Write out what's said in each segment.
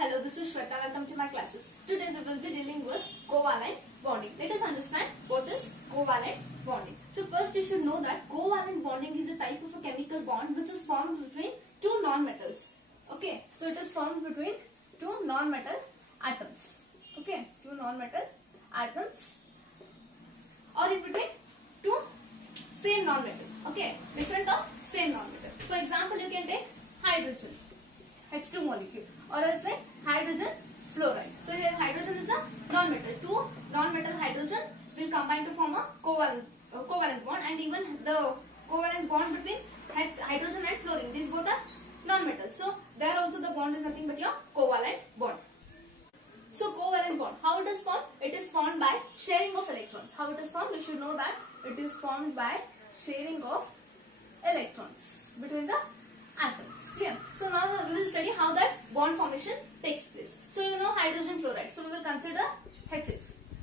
hello, this is Shweta. Welcome to my classes. Today we will be dealing with covalent bonding. Let us understand what is covalent bonding. So first you should know that covalent bonding is a type of a chemical bond which is formed between two non-metals. Okay, so it is formed between two non-metal atoms. Okay, two non-metal atoms or in between two same non-metal. Okay, different of same non-metal. For example, you can take hydrogen, H2 molecule, or else like hydrogen fluoride. So here hydrogen is a non-metal. Two non-metal hydrogen will combine to form a covalent bond, and even the covalent bond between hydrogen and fluorine, these both are non-metals. So there also the bond is nothing but your covalent bond. So covalent bond, how it is formed? It is formed by sharing of electrons. How it is formed? You should know that it is formed by sharing of electrons between the atoms. Clear? So now we will study how that bond formation takes place. So you know hydrogen fluoride. So we will consider HF.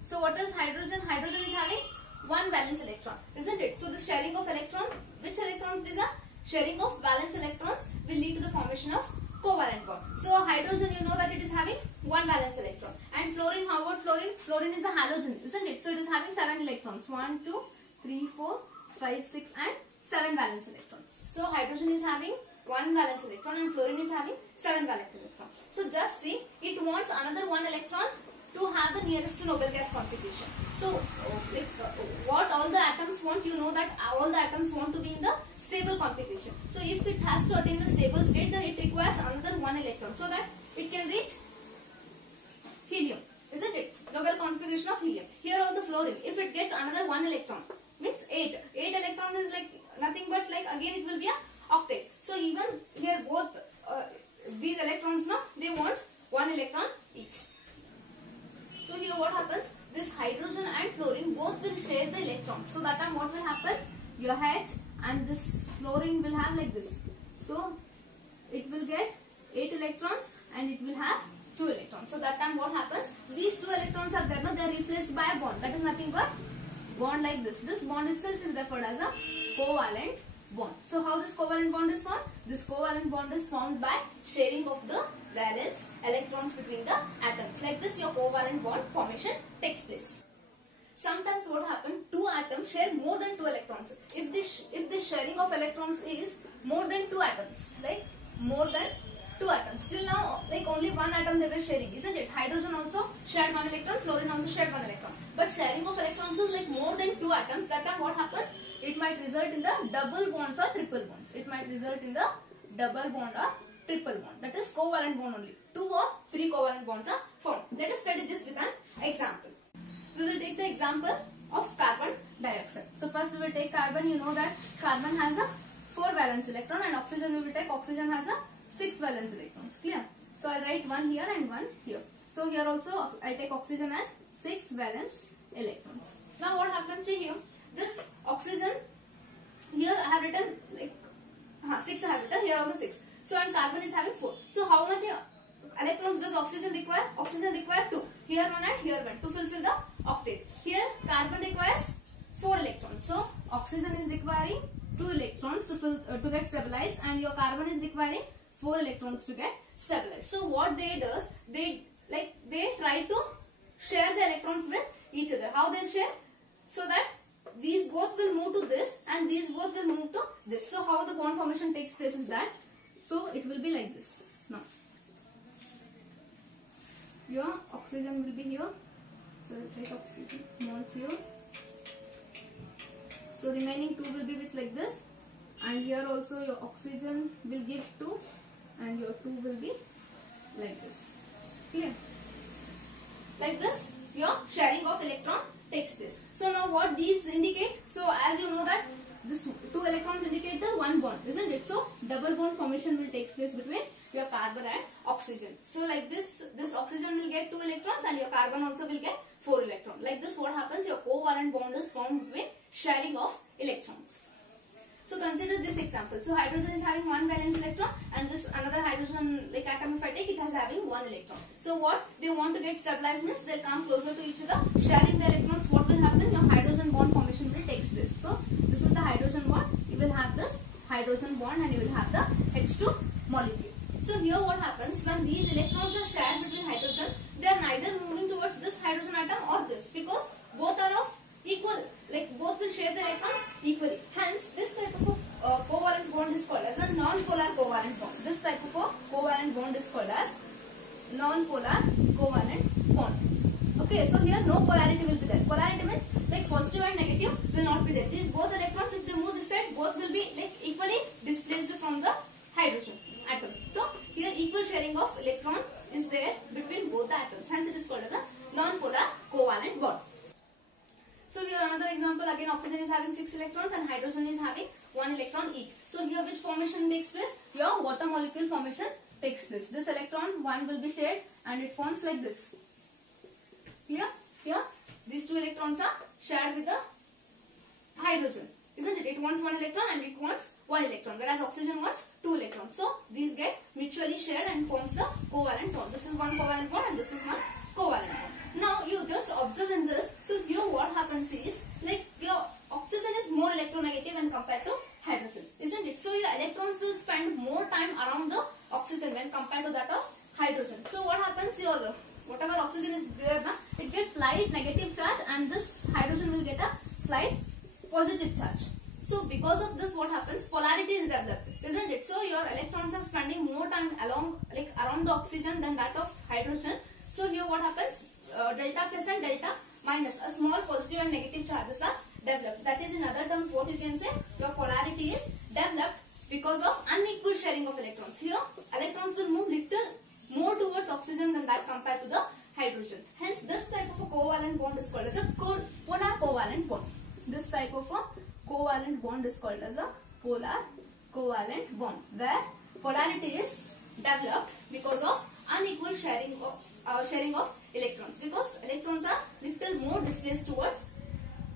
So what is hydrogen? Hydrogen is having one valence electron, isn't it? So the sharing of electron, which electrons these are? Sharing of valence electrons will lead to the formation of covalent bond. So hydrogen, you know that it is having one valence electron. And fluorine, how about fluorine? Fluorine is a halogen, isn't it? So it is having 7 electrons. 1, 2, 3, 4, 5, 6 and 7 valence electrons. So hydrogen is having 1 valence electron and fluorine is having 7 valence electron. So just see, it wants another 1 electron to have the nearest to noble gas configuration. So what all the atoms want, you know that all the atoms want to be in the stable configuration. So if it has to attain the stable state, then it requires another 1 electron so that it can reach helium, isn't it? Noble configuration of helium. Here also fluorine, if it gets another 1 electron, means 8 electrons is like nothing but like again it will be a octet. So even here both these electrons now they want 1 electron each. So here what happens? This hydrogen and fluorine both will share the electrons. So that time what will happen? Your H and this fluorine will have like this. So it will get 8 electrons and it will have 2 electrons. So that time what happens? These 2 electrons are there, but they are replaced by a bond. That is nothing but bond like this. This bond itself is referred as a covalent bond. So how this covalent bond is formed? This covalent bond is formed by sharing of the valence electrons between the atoms. Like this your covalent bond formation takes place. Sometimes what happens? Two atoms share more than 2 electrons. If this sharing of electrons is more than 2 atoms, like more than 2 atoms. Till now, like only 1 atom they were sharing, isn't it? Hydrogen also shared 1 electron, fluorine also shared 1 electron. But sharing of electrons is like more than 2 atoms. That time what happens? It might result in the double bonds or triple bonds. It might result in the double bond or triple bond. That is covalent bond only. 2 or 3 covalent bonds are formed. Let us study this with an example. We will take the example of carbon dioxide. So first we will take carbon. You know that carbon has a 4 valence electron, and oxygen we will take. Oxygen has a 6 valence electrons. Clear? So I write 1 here and 1 here. So here also I take oxygen as 6 valence electrons. Now what happens? See here, this oxygen, here I have written like 6 I have written, here also 6. So and carbon is having 4. So how much electrons does oxygen require? Oxygen requires 2. Here 1 and here 1 to fulfill the octet. Here carbon requires 4 electrons. So oxygen is requiring 2 electrons to get stabilized, and your carbon is requiring 4 electrons to get stabilized. So what they does, they try to share the electrons with each other. How they share? So that these both will move to this and these both will move to this. So how the bond formation takes place is that, so it will be like this. Now your oxygen will be here. So take oxygen bonds here. So remaining 2 will be with like this, and here also your oxygen will give 2 and your 2 will be like this. Clear? Like this your sharing of electron takes place. So now what these indicate? So as you know that this 2 electrons indicate the 1 bond, isn't it? So double bond formation will take place between your carbon and oxygen. So like this oxygen will get 2 electrons and your carbon also will get 4 electrons. Like this what happens? Your covalent bond is formed between sharing of electrons. So consider this example. So hydrogen is having 1 valence electron, and this another hydrogen like atom if I take, it has having 1 electron. So what they want to get stabilized means they'll come closer to each other, sharing the electrons. What will happen? Your hydrogen bond formation will take place. So this is the hydrogen bond. You will have this hydrogen bond and you will have the H2 molecule. So here what happens, when these electrons are shared covalent bond is called as non-polar covalent bond. Okay, so here no polarity will be there. Polarity means like positive and negative will not be there. These both electrons, if they move this side, both will be like equally displaced from the hydrogen atom. So here equal sharing of electron is there between both the atoms. Hence it is called as a non-polar covalent bond. So here another example, again oxygen is having 6 electrons and hydrogen is having 1 electron each. So here which formation takes place? Here water molecule formation takes place. This electron 1 will be shared and it forms like this. Here these 2 electrons are shared with the hydrogen, isn't it? It wants 1 electron and it wants 1 electron, whereas oxygen wants 2 electrons. So these get mutually shared and forms the covalent bond. This is one covalent bond and this is one covalent bond. Now you just observe in this. So here what happens is like your oxygen is more electronegative when compared to hydrogen, isn't it? So your electrons will spend more time around the oxygen when compared to that of hydrogen. So what happens? Your whatever oxygen is there, it gets slight negative charge and this hydrogen will get a slight positive charge. So because of this what happens? Polarity is developed, isn't it? So your electrons are spending more time around the oxygen than that of hydrogen. So here what happens? Delta plus and delta minus, a small positive and negative charges are developed. That is, in other terms, what you can say, your polarity is developed because of unequal sharing of electrons. Here electrons will move little more towards oxygen than that compared to the hydrogen. Hence this type of a covalent bond is called as a polar covalent bond. This type of a covalent bond is called as a polar covalent bond, where polarity is developed because of unequal sharing of electrons, because electrons are little more displaced towards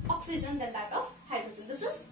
oxygen than that of hydrogen. This is